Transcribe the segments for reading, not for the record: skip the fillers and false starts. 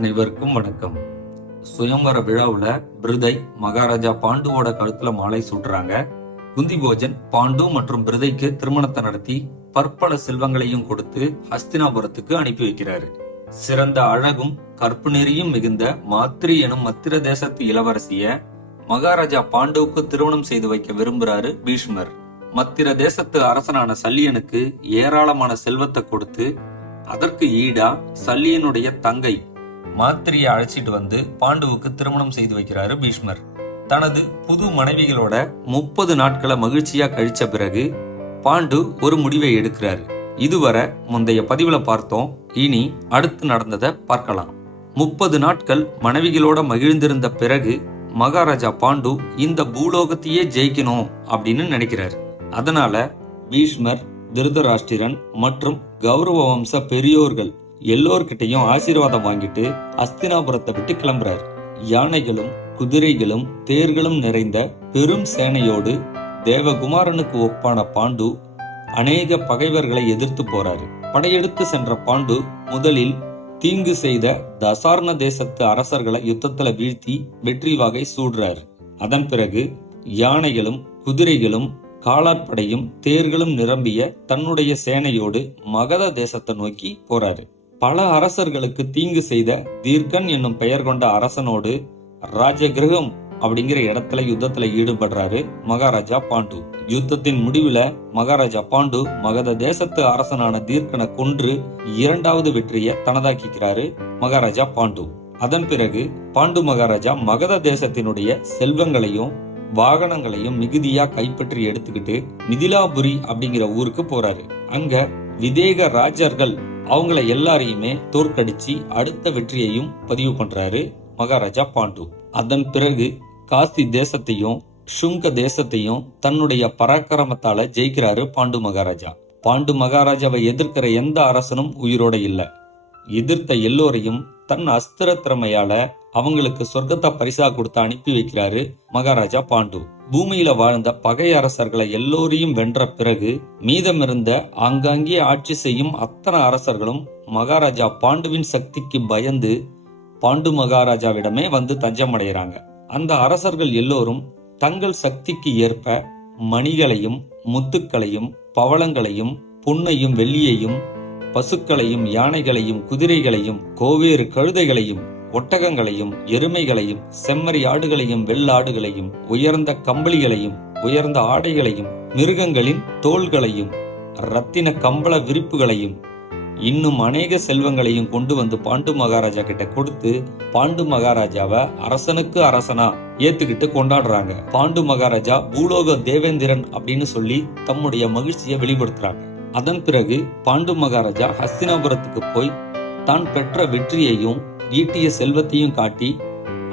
அனைவருக்கும் வணக்கம். சுயம்வர விழாவுல பிருதை மகாராஜா பாண்டுவோட கழுத்துல மாலை சூட்டுறாங்க. குந்தி போஜன் பாண்டு மற்றும் பிருதைக்கு திருமணத்தை நடத்தி பற்பல செல்வங்களையும் கொடுத்து ஹஸ்தினாபுரத்துக்கு அனுப்பி வைக்கிறாரு. சிறந்த அழகும் கற்பு நெறியும் மிகுந்த மாத்ரி எனும் மத்திர தேசத்து இளவரசிய மகாராஜா பாண்டுவுக்கு திருமணம் செய்து வைக்க விரும்புறாரு பீஷ்மர். மத்திர தேசத்து அரசனான சல்லியனுக்கு ஏராளமான செல்வத்தை கொடுத்து அதற்கு ஈடா சல்லியனுடைய தங்கை மாத்திரிய அழைச்சிட்டு வந்து பாண்டுவுக்கு திருமணம் செய்து வைக்கிறாரு பீஷ்மர். தனது புது மனைவிகளோட 30 நாட்களை மகிழ்ச்சியா கழிச்ச பிறகு பாண்டு ஒரு முடிவை எடுக்கிறாரு. இதுவரை முந்தைய பதிவுல பார்த்தோம். இனி அடுத்து நடந்ததை பார்க்கலாம். 30 நாட்கள் மனைவிகளோட மகிழ்ந்திருந்த பிறகு மகாராஜா பாண்டு இந்த பூலோகத்தையே ஜெயிக்கணும் அப்படின்னு நினைக்கிறார். அதனால பீஷ்மர், திருதராஷ்டிரன் மற்றும் கௌரவ வம்ச பெரியோர்கள் எல்லோர்கிட்டையும் ஆசீர்வாதம் வாங்கிட்டு அஸ்தினாபுரத்தை விட்டு கிளம்புறாரு. யானைகளும் குதிரைகளும் தேர்களும் நிறைந்த பெரும் சேனையோடு தேவகுமாரனுக்கு ஒப்பான பாண்டு அநேக பகைவர்களை எதிர்த்து போறாரு. படையெடுத்து சென்ற பாண்டு முதலில் தீங்கு செய்த தசார்ண தேசத்து அரசர்களை யுத்தத்துல வீழ்த்தி வெற்றி வாகை சூடுறாரு. அதன் பிறகு யானைகளும் குதிரைகளும் காலாட்படையும் தேர்களும் நிரம்பிய தன்னுடைய சேனையோடு மகத தேசத்தை நோக்கி போறாரு. பல அரசர்களுக்கு தீங்கு செய்த தீர்க்கன் என்னும் பெயர் கொண்ட அரசனோடு ராஜகிரகம் அப்படிங்கிற இடத்துல யுத்தத்துல ஈடுபடுறாரு மகாராஜா பாண்டு. யுத்தத்தின் முடிவுல மகாராஜா பாண்டு மகத தேசத்து அரசனான தீர்க்கனை கொன்று 2வது வெற்றியை தனதாக்கிக்கிறாரு மகாராஜா பாண்டு. அதன் பிறகு பாண்டு மகாராஜா மகத தேசத்தினுடைய செல்வங்களையும் வாகனங்களையும் மிகுதியா கைப்பற்றி எடுத்துக்கிட்டு மிதிலாபுரி அப்படிங்கிற ஊருக்கு போறாரு. அங்க விதேக ராஜர்கள் அவங்கள எல்லாரையுமே தோற்கடிச்சு அடுத்த வெற்றியையும் பதிவு பண்றாரு மகாராஜா பாண்டு. அதன் பிறகு காசி தேசத்தையும் சுங்க தேசத்தையும் தன்னுடைய பராக்கிரமத்தால ஜெயிக்கிறாரு பாண்டு மகாராஜா. பாண்டு மகாராஜாவை எதிர்க்கிற எந்த அரசனும் உயிரோட இல்ல. எதிர்த்த எல்லோரையும் தன் அஸ்திர திறமையால அவங்களுக்கு சொர்க்கத்தை பரிசா கொடுத்து அனுப்பி வைக்கிறாரு மகாராஜா பாண்டு. பூமியில வாழ்ந்த பகை அரசர்களை எல்லோரையும் வென்ற பிறகு மீதமிருந்த ஆங்காங்கே ஆட்சி செய்யும் அத்தனை அரசர்களும் மகாராஜா பாண்டுவின் சக்திக்கு பயந்து பாண்டு மகாராஜாவிடமே வந்து தஞ்சம் அடைகிறாங்க. அந்த அரசர்கள் எல்லோரும் தங்கள் சக்திக்கு ஏற்ப மணிகளையும் முத்துக்களையும் பவளங்களையும் பொன்னையும் வெள்ளியையும் பசுக்களையும் யானைகளையும் குதிரைகளையும் கோவேறு கழுதைகளையும் ஒட்டகங்களையும் எருமைகளையும் செம்மறி ஆடுகளையும் வெள்ளாடுகளையும் உயர்ந்த கம்பளிகளையும் உயர்ந்த ஆடைகளையும் மிருகங்களின் தோள்களையும் ரத்தின கம்பள விரிப்புகளையும் இன்னும் அநேக செல்வங்களையும் கொண்டு வந்து பாண்டு மகாராஜா கிட்ட கொடுத்து பாண்டு மகாராஜாவை அரசனுக்கு அரசனா ஏத்துக்கிட்டு கொண்டாடுறாங்க. பாண்டு மகாராஜா பூலோக தேவேந்திரன் அப்படின்னு சொல்லி தம்முடைய மகிழ்ச்சியை வெளிப்படுத்துறாங்க. அதன் பிறகு பாண்டு மகாராஜா ஹஸ்தினாபுரத்துக்கு போய் தான் பெற்ற வெற்றியையும் ஈட்டிய செல்வத்தையும் காட்டி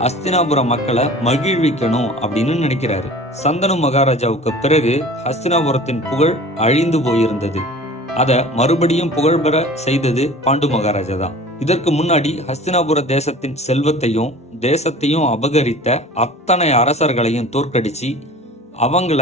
ஹஸ்தினாபுர மக்களை மகிழ்விக்கணும் அப்படின்னு நினைக்கிறாரு. சந்தனு மகாராஜாவுக்கு பிறகு ஹஸ்தினாபுரத்தின் புகழ் அழிந்து போயிருந்தது. அத மறுபடியும் புகழ் பெற செய்தது பாண்டு மகாராஜா தான். இதற்கு முன்னாடி ஹஸ்தினாபுர தேசத்தின் செல்வத்தையும் தேசத்தையும் அபகரித்த அத்தனை அரசர்களையும் தோற்கடிச்சு அவங்கள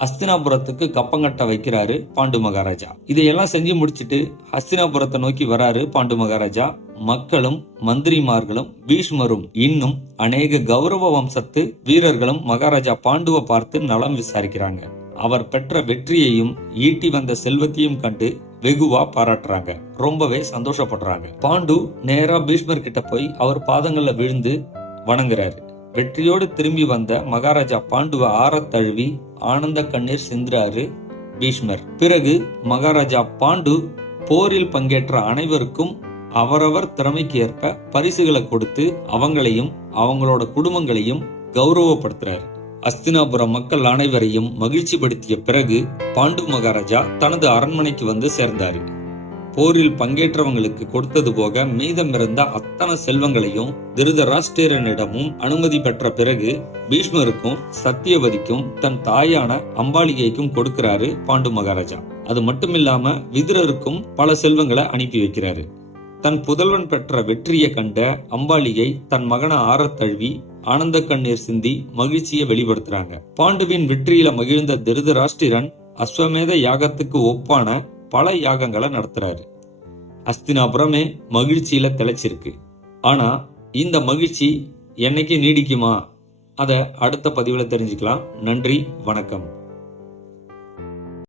ஹஸ்தினாபுரத்துக்கு கப்பங்கட்ட வைக்கிறாரு பாண்டு மகாராஜா. இதையெல்லாம் செஞ்சு முடிச்சிட்டு ஹஸ்தினாபுரத்தை நோக்கி வராரு பாண்டு மகாராஜா. மக்களும் மந்திரிமார்களும் பீஷ்மரும் இன்னும் அநேக கௌரவ வம்சத்து வீரர்களும் மகாராஜா பாண்டுவை பார்த்து நலம் விசாரிக்கிறாங்க. அவர் பெற்ற வெற்றியையும் ஈட்டி வந்த செல்வத்தையும் கண்டு வெகுவா பாராட்டுறாங்க. ரொம்பவே சந்தோஷப்படுறாங்க. பாண்டு நேரா பீஷ்மர் கிட்ட போய் அவர் பாதங்கள்ல விழுந்து வணங்குறாரு. வெற்றியோடு திரும்பி வந்த மகாராஜா பாண்டுவை ஆறத் தழுவி ஆனந்த கண்ணீர் சிந்துறாரு பீஷ்மர். பிறகு மகாராஜா பாண்டு போரில் பங்கேற்ற அனைவருக்கும் அவரவர் திறமைக்கு ஏற்ப பரிசுகளை கொடுத்து அவங்களையும் அவங்களோட குடும்பங்களையும் கௌரவப்படுத்துறாரு. அஸ்தினாபுர மக்கள் அனைவரையும் மகிழ்ச்சி படுத்திய பிறகு பாண்டு மகாராஜா தனது அரண்மனைக்கு வந்து சேர்ந்தாரு. போரில் பங்கேற்றவங்களுக்கு கொடுத்தது போக மீதமிருந்த அத்தனை செல்வங்களையும் திருதராஷ்டிரனிடமும் அனுமதி பெற்ற பிறகு பீஷ்மருக்கும் சத்தியவதிக்கும் தன் தாயான அம்பாலிகைக்கும் கொடுக்கிறாரு பாண்டு மகாராஜா. அது மட்டுமில்லாம விதுரருக்கும் பல செல்வங்களை அனுப்பி வைக்கிறாரு. தன் புதல்வன் பெற்ற வெற்றியை கண்ட அம்பாலிகை தன் மகனை ஆறத் தழுவி ஆனந்த கண்ணீர் சிந்தி மகிழ்ச்சியை வெளிப்படுத்துறாங்க. பாண்டுவின் வெற்றியில மகிழ்ந்த திருதராஷ்டிரன் அஸ்வமேத யாகத்துக்கு ஒப்பான பல யாகங்களை நடத்துறாரு. அஸ்தினாபுரமே மகிழ்ச்சியில திளைச்சிருக்கு. ஆனா இந்த மகிழ்ச்சி என்னைக்கு நீடிக்குமா? அதை அடுத்த பதிவில் தெரிஞ்சுக்கலாம். நன்றி, வணக்கம்.